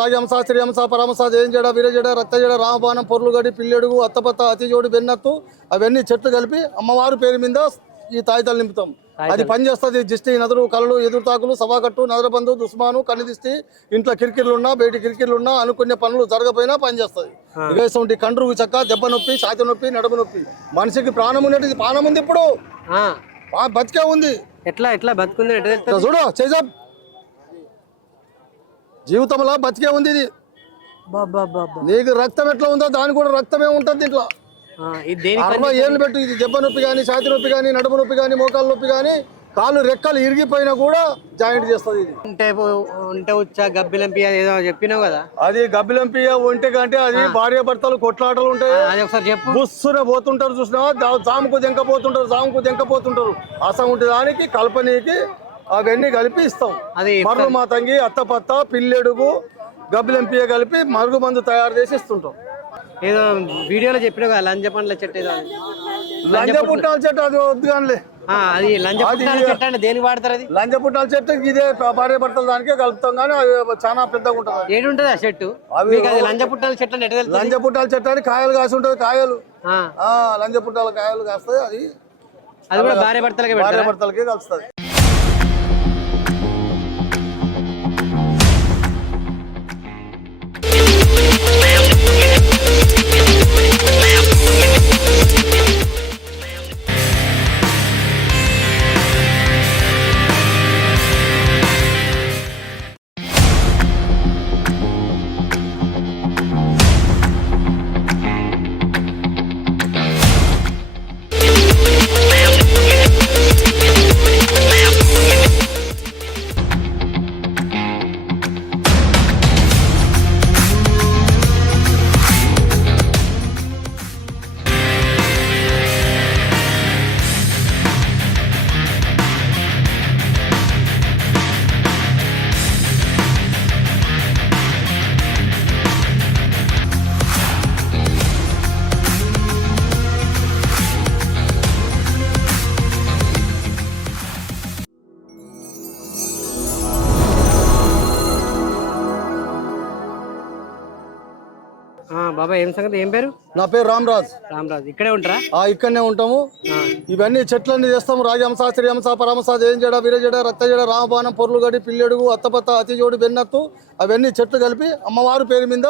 రాజంస శ్రీహంస పరమస జయంజడ వీరజడ రక్తజడ రామబాణం పొర్లుగడి పిల్లెడుగు అత్తపత్త అతిజోడు బెన్నత్తు అవన్నీ చెట్లు కలిపి అమ్మవారి పేరు మీద ఈ తాయితాలు నింపుతాం. అది పనిచేస్తుంది దిష్టి నదులు కళ్ళు ఎదురుతాకులు సభాకట్టు నదరబంధు దుస్మాను కన్నుదిష్టి ఇంట్లో కిరికిర్లు ఉన్నా బయట కిరికిర్లు ఉన్నా అనుకునే పనులు జరగపోయినా పనిచేస్తుంది. ఇటువంటి కండ్రు చెక్క దెబ్బ నొప్పి ఛాతి నొప్పి నడుము నొప్పి. మనిషికి ప్రాణం ఉన్నట్టు ప్రాణం ఉంది ఇప్పుడు. బతికే ఉంది. ఎట్లా ఎట్లా బతుకుంది? చూడు చేసా జీవితంలో బతికే ఉంది ఇది. నీకు రక్తం ఎట్లా ఉందో దాని కూడా రక్తమే ఉంటుంది దీంట్లో. అరవై ఏళ్ళు పెట్టు ఇది దెబ్బ నొప్పి కానీ ఛాతి నొప్పి కానీ నడుము నొప్పి కానీ మోకాలు నొప్పి కానీ కాళ్ళు రెక్కలు ఇరిగిపోయినా కూడా జాయింట్ చేస్తుంది ఇది. ఉంటే ఉంటే వచ్చా గబ్బిలంపి ఏదో చెప్పినావు కదా? అది గబ్బిలంపి ఒంటి కంటే అది భార్య భర్తలు కొట్లాటలు ఉంటాయి. అది ఒకసారి చెప్పు. బుస్సున పోతుంటారు చూసినావా? దా- జాముకు దెంకపోతుంటారు జాముకు దెంకపోతుంటారు అసంటి దానికి కల్పనీకి అవన్నీ కలిపి ఇస్తాం. అది మరుగు మాతంగి అత్తపత్త పిల్లెడుగు గబ్బిలంపియ కలిపి మరుగు మందు తయారు చేసి ఇస్తుంటాం. ఏదో వీడియోలో చెప్పినావు కదా లంజ పండ్ల చెట్టు ఏదో. లంజ పుట్టాల చెట్టు అది వద్దు కానీ అది లంజ పుట్టాల చెట్టు అంటే దేనికి వాడతారు అది? లంజ పుట్టాల చెట్టు ఇదే భార్య భర్తల దానికే కలుపుతాం కానీ అది చాలా పెద్దగా ఉంటుంది ఏడు ఉంటుంది ఆ చెట్టు? మీకు అది లంజ పుట్టాల చెట్టు అంటే లంజ పుట్టాల చెట్టు అని కాయలు కాసి ఉంటుంది కాయలు. లంజ పుట్టాల కాయలు కాస్తాయి అది. అది కూడా భార్య భర్తలకే భార్య భర్తలకే కలుస్తుంది. ఆ, బాబాయ్ ఏం సంగతి? ఏం పేరు? నా పేరు రామరాజ్. రామరాజు. ఇక్కడే ఉంటారా? ఆ ఇక్కడనే ఉంటాము. ఇవన్నీ చెట్లన్నీ చేస్తాము. రాజంస శ్రీహంస పరమస జయంజడ వీరజడ రక్తజడ రామబాణం పొర్లుగడి పిల్లెడుగు అత్తపత్త అతిజోడు బెన్నత్తు అవన్నీ చెట్లు కలిపి అమ్మవారి పేరు మీద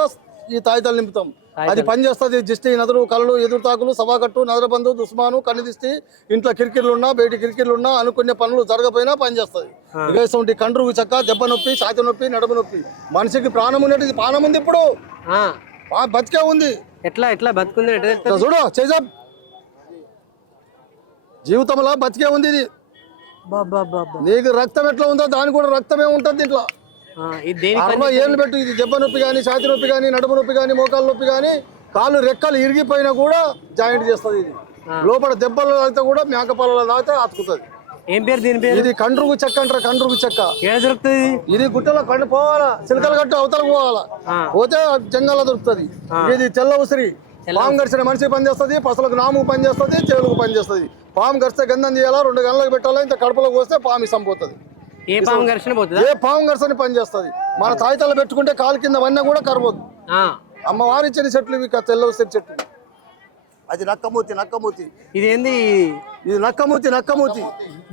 ఈ తాయితాలు నింపుతాం. అది పనిచేస్తుంది దిష్టి నదులు కళ్ళు ఎదురుతాకులు సభాకట్టు నదరబంధు దుస్మాను కన్నుదిష్టి ఇంట్లో కిరికిర్లు ఉన్నా బయట కిరికిర్లు ఉన్నా అనుకునే పనులు జరగపోయినా పనిచేస్తుంది ఇటువంటి కండ్రు చెక్క దెబ్బ నొప్పి ఛాతి నొప్పి నడుము నొప్పి. మనిషికి ప్రాణం ఉన్నట్టు ప్రాణం ఉంది ఇప్పుడు. బతికే ఉంది. ఎట్లా ఎట్లా బతుకుంది ఎట్లా? ఇట్లా చూడు చేసా జీవితంలో బతికే ఉంది ఇది. నీకు రక్తం ఎట్లా ఉందో దాని కూడా రక్తమే ఉంటుంది దీంట్లో. అరవై ఏళ్ళు పెట్టు ఇది దెబ్బ నొప్పి కానీ ఛాతి నొప్పి కానీ నడుము నొప్పి కానీ మోకాలు నొప్పి కానీ కాళ్ళు రెక్కలు ఇరిగిపోయినా కూడా జాయింట్ చేస్తుంది ఇది. లోపల దెబ్బలు తాగితే కూడా మేకపాలలో తాగితే అతుకుతుంది ఏం పేరు దీని పేరు? ఇది కండ్రుగు చెక్క అంటారు కండ్రుగు చెక్క. ఏడ దొరుకుతుంది? ఇది? ఇది గుట్టలో కండు పోవాలా చిలకల గట్టు అవతల పోవాలా. పోతే జంగల్లో దొరుకుతుంది. ఇది తెల్ల ఉసిరి. పాము గడిచిన మనిషి పనిచేస్తుంది పసలకు నాముకు పనిచేస్తుంది చెవులకు పనిచేస్తుంది పాము గడిస్తే గంధం చేయాలా రెండు గంటలకు పెట్టాలా ఇంత కడుపులోకి వస్తే పాము సంపోతుంది ఏ పాము ఘర్షణ పోతుందా? ఏ పాము గడిసని పనిచేస్తుంది మన తాయితాలు పెట్టుకుంటే కాలు కింద వన్న కూడా కరవద్దు అమ్మవారి చెట్లు ఇవి తెల్ల ఉసిరి చెట్లు అది నక్కమూతి నక్కమూతి ఇదేంది ఇది నక్కమూతి నక్కమూతి.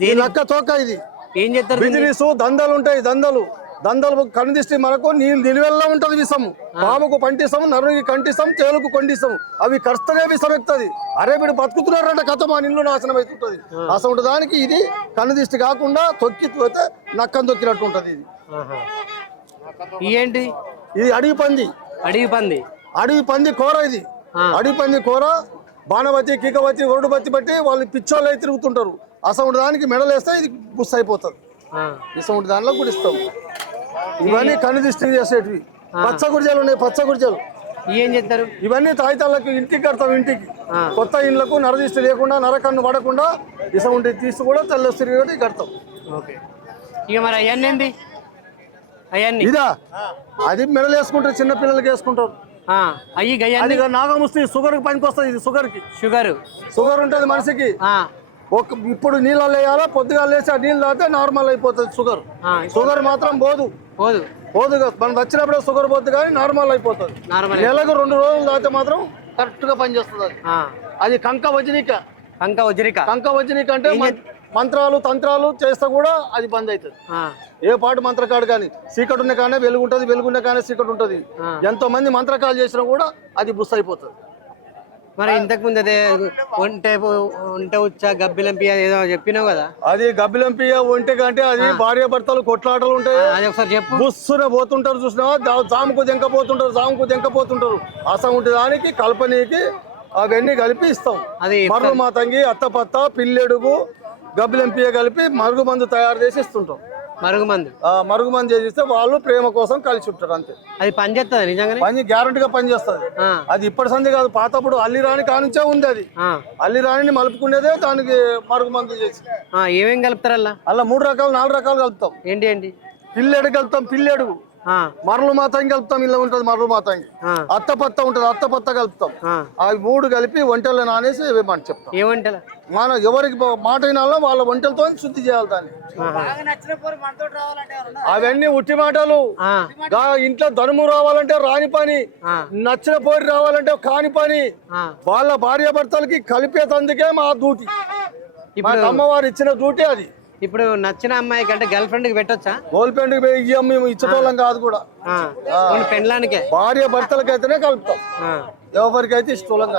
ఇది నక్క తోక ఇది. ఏం చేస్తారు? బిజినెస్ దందలు ఉంటాయి దందలు. దందలు కనిదిస్తే మనకు నీళ్ళు నిలువెల్లా ఉంటది విషము. పాముకు పంటిస్తాము నరునికి కంటిస్తాం తేలుకు కొండిస్తాం అవి కర్స్తనే విషం ఎక్కుతుంది అరే వీడు బతుకుతున్నారంటే కథ మా నిల్లు నాశనం అవుతుంటది అసలు దానికి ఇది కనుదిష్టి కాకుండా తొక్కి పోతే నక్కం తొక్కినట్టు ఉంటది ఇది. ఏంటి? ఇది అడవి పంది. అడవి పంది. అడవి పంది కూర ఇది. అడవి పంది కూర బాణవతి కీకవతి ఒరుడుబత్తి బట్టి వాళ్ళు పిచ్చోళ్ళు అయితే తిరుగుతుంటారు అసలు దానికి మెడలేస్తే ఇది బుస్ అయిపోతుంది. ఇసొంటి దానిలో కూడా ఇస్తాం. ఇవన్నీ కనుదిష్టి చేసేటివి. పచ్చ గుడిజలు ఉన్నాయి పచ్చ గుడిజలు. ఈ ఏం చేస్తారు? ఇవన్నీ తాయితాలకు ఇంటికి కడతాం ఇంటికి. కొత్త ఇండ్లకు నరదిష్టి లేకుండా నరకన్ను పడకుండా ఇసొంటి తీసి కూడా తెల్ల తిరిగి కడతాం. ఓకే. ఇక మరి అవన్నీ ఇదా? అది మెడలు వేసుకుంటారు చిన్న పిల్లలకి వేసుకుంటారు. అయ్యి అది గయ్యండి ఇక నాగముస్తి షుగర్కి పనికి వస్తుంది ఇది షుగర్కి షుగర్. షుగర్ ఉంటుంది మనిషికి. ఒక ఇప్పుడు నీళ్ళు వేయాలా పొద్దుగా లేచి ఆ నీళ్ళు తాగితే నార్మల్ అయిపోతుంది షుగర్. షుగర్ మాత్రం పోదు. పోదు. పోదు కదా. మనం వచ్చినప్పుడే షుగర్ పోద్ది కానీ నార్మల్ అయిపోతుంది. నార్మల్ నెలకు రెండు రోజులు తాగితే మాత్రం కరెక్ట్గా పనిచేస్తుంది అది. అది కంక వజనిక కంక ఉజ్రిక కంక వజనిక అంటే మంత్రాలు తంత్రాలు చేస్తే కూడా అది బంద్ అవుతుంది. ఏ పాటు మంత్రకాడు కానీ చీకటి ఉన్న కానీ వెలుగు ఉంటుంది వెలుగున్న కానీ చీకటి ఉంటుంది. ఎంతో మంది మంత్రకాలు చేసినా కూడా అది బుస్ అయిపోతుంది. మరి ఇంతకు ముందు అదే ఒంటె ఒంటె ఉచ్చ గబ్బిలంపి ఏదో చెప్పినావు కదా? అది గబ్బిలంపి ఒంటి కంటే అది భార్య భర్తలు కొట్లాటలు ఉంటాయి. అది ఒకసారి చెప్పు. బుస్సున పోతుంటారు చూసినావా? జాముకు దెంకపోతుంటారు జాముకు దెంకపోతుంటారు అసంటి దానికి కల్పనీకి అవన్నీ కలిపి ఇస్తాం. అది మరుగు మాతంగి అత్తపత్త పిల్లెడుగు గబ్బిలంపియ కలిపి మరుగు మందు తయారు చేసి ఇస్తుంటాం. మరుగు మందు? ఆ మరుగు మందు చేసి ఇస్తే వాళ్ళు ప్రేమ కోసం కలిసి ఉంటారు అంతే. అది పని చేస్తుంది నిజంగానే? పని గ్యారంటీగా పనిచేస్తుంది అది ఇప్పటి సంది కాదు పాతప్పుడు అల్లి రాణి కానుంచే ఉంది అది. ఆ, అల్లి రాణిని మలుపుకునేదే దానికి మరుగు మందు చేసి. ఆ, ఏమేం కలుపుతారు అలా? అలా మూడు రకాలు నాలుగు రకాలు కలుపుతాం. ఏంటి ఏంటి? పిల్లెడు కలుపుతాం పిల్లెడుగు ఆ, మరలు మాతంగి కలుపుతాం ఇలా ఉంటుంది మరలు మాతంగి ఆ, అత్తపత్త ఉంటుంది అత్తపత్త కలుపుతాం. ఆ. అవి మూడు కలిపి వంటలు నానేసి ఇవ్వమని చెప్తాం. ఏమంటారా మన ఎవరికి మాట వినాలో వాళ్ళ వంటలతో శుద్ధి చేయాలి దాన్ని. అవన్నీ ఉట్టి మాటలు. ఇంట్లో ధనుము రావాలంటే రాని పని. నచ్చిన పోరి రావాలంటే కాని పని. వాళ్ళ భార్య భర్తలకి కలిపేతందుకే మా డ్యూటీ. అమ్మవారు ఇచ్చిన డ్యూటీ అది. ఇప్పుడు నచ్చిన అమ్మాయికి అంటే గర్ల్ ఫ్రెండ్కి పెట్టొచ్చా? గోల్పెండ్కి పోయి ఇయ్యం మేము ఇచ్చేటోళ్ళం కాదు కూడా. పెండ్లానికే. భార్య భర్తలకైతేనే కలుపుతాం. ఎవరికైతే ఇష్టం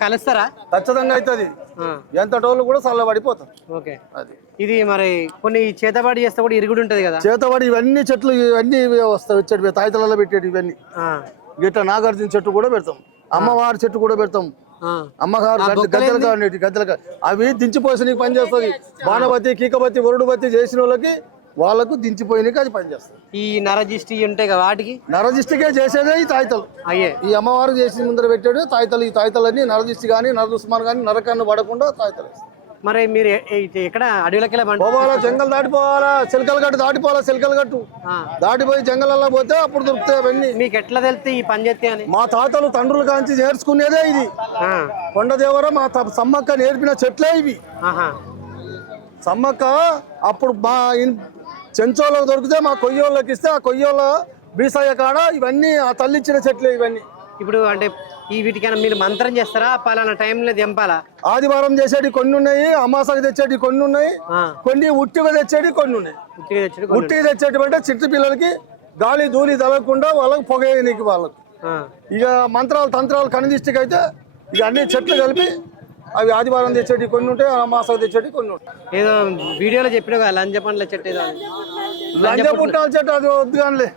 కలుస్తారా? ఖచ్చితంగా అవుతుంది ఆ, ఎంత టోళ్ళు కూడా చల్లబడిపోతాం. ఓకే. అది. ఇది మరి కొన్ని చేతబడి చేస్తే కూడా ఇరుగుడు ఉంటది కదా? చేతబడి ఇవన్నీ చెట్లు ఇవన్నీ ఇవే వస్తాయి వచ్చేటి తాయితలలో పెట్టేటి ఇవన్నీ. ఆ, గిట్ల నాగార్జున చెట్టు కూడా పెడతాం. అమ్మవారి చెట్టు కూడా పెడతాం. అమ్మగారు గద్దె- గద్దెలు కానిటి గద్దెలు అవి దించిపోసి నీకు పని చేస్తుంది. బాణబతి కీకబతి వరుడుబతి చేసిన వాళ్ళకి వాళ్ళకు దించిపోయినకి అది పనిచేస్తుంది ఈ నరజిష్టి ఉంటాయి కదా వాటికి? నరదిష్టికే చేసేదే ఈ తాయితలు. అయ్యే. ఈ అమ్మవారు చేసి ముందర పెట్టాడు తాయితలు ఈ తాయితలన్నీ నరదిష్టి కానీ నరదుస్మాన్ కానీ నరకన్ను పడకుండా తాయితలు వేస్తాయి. మరి మీరు ఎక్కడ అడవిలోకి పోవాలా జంగల్ దాటిపోవాలా చిలకల గట్టు దాటిపోవాలా చిలకల గట్టు. దాటిపోయి జంగల్లో పోతే అప్పుడు దొరుకుతాయి అవన్నీ. మీకు ఎట్లా తెలితే ఈ పని చేస్తే అని? మా తాతలు తండ్రుల కాంచి నేర్చుకునేదే ఇది. కొండదేవర మా త- సమ్మక్క నేర్పిన చెట్లే ఇవి. ఆహా. సమ్మక్క అప్పుడు మా ఇన్ చెంచోళ్ళకి దొరికితే మా కొయ్యోళ్ళకి ఇస్తే ఆ కొయ్యోళ్ళ బీసయ్య కాడ ఇవన్నీ ఆ తల్లిచ్చిన చెట్లే ఇవన్నీ. ఇప్పుడు అంటే ఈ వీటికైనా మీరు మంత్రం చేస్తారా? పలానా టైంలో దింపాలా ఆదివారం చేసేటి కొన్ని ఉన్నాయి అమాసకి తెచ్చేటి కొన్ని ఉన్నాయి కొన్ని ఉట్టిగా తెచ్చేటి కొన్ని ఉన్నాయి. ఉట్టిగా తెచ్చేటి అంటే చిట్టి పిల్లలకి గాలి ధూళి తగలకుండా వాళ్ళకి పొగేయనికి వాళ్ళకి. ఇక మంత్రాలు తంత్రాలు కనిదిష్టికి అయితే ఇక అన్ని చెట్లు కలిపి అవి ఆదివారం తెచ్చేటి కొన్ని ఉంటాయి అమాసకు తెచ్చేటి కొన్ని ఉంటాయి. ఏదో వీడియోలో చెప్పిన కదా లంజ పండ్ల చెట్టు ఏదో అని. లంజ పుట్టాల చెట్టు అది వద్దు కానీ ఆ,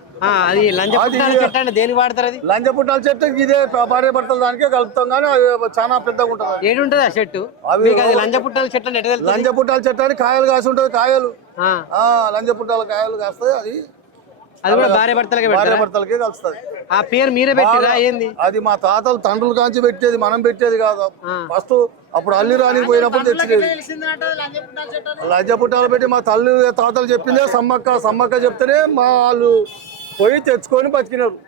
అది లంజ పుట్టాల చెట్టు అంటే దేనికి వాడతారు అది? లంజ పుట్టాల చెట్టు ఇదే భార్య భర్తల దానికే కలుపుతాం కానీ అది చాలా పెద్దగా ఉంటుంది. ఏడు ఉంటుంది ఆ చెట్టు? అవి మీకు అది లంజ పుట్టాల చెట్టు అంటే ఎట్లా? లంజ పుట్టాల చెట్టు అని కాయలు కాసి ఉంటుంది కాయలు. ఆ, ఆ లంజ పుట్టాల కాయలు కాస్తాయి అది అది కూడా భార్య భర్తలకే భార్య భర్తలకే కలుస్తుంది. ఆ పేరు మీరే పెట్టిరా? ఏంది? అది మా తాతలు తండ్రుల కాంచి పెట్టేది మనం పెట్టేది కాదు. ఫస్ట్ అప్పుడు అల్లి రానికి పోయినప్పుడు తెచ్చేది లంజ పుట్టాలు పెట్టి మా తల్లి తాతలు చెప్పిందే సమ్మక్క సమ్మక్క చెప్తేనే మా వాళ్ళు పోయి తెచ్చుకొని బతికినారు.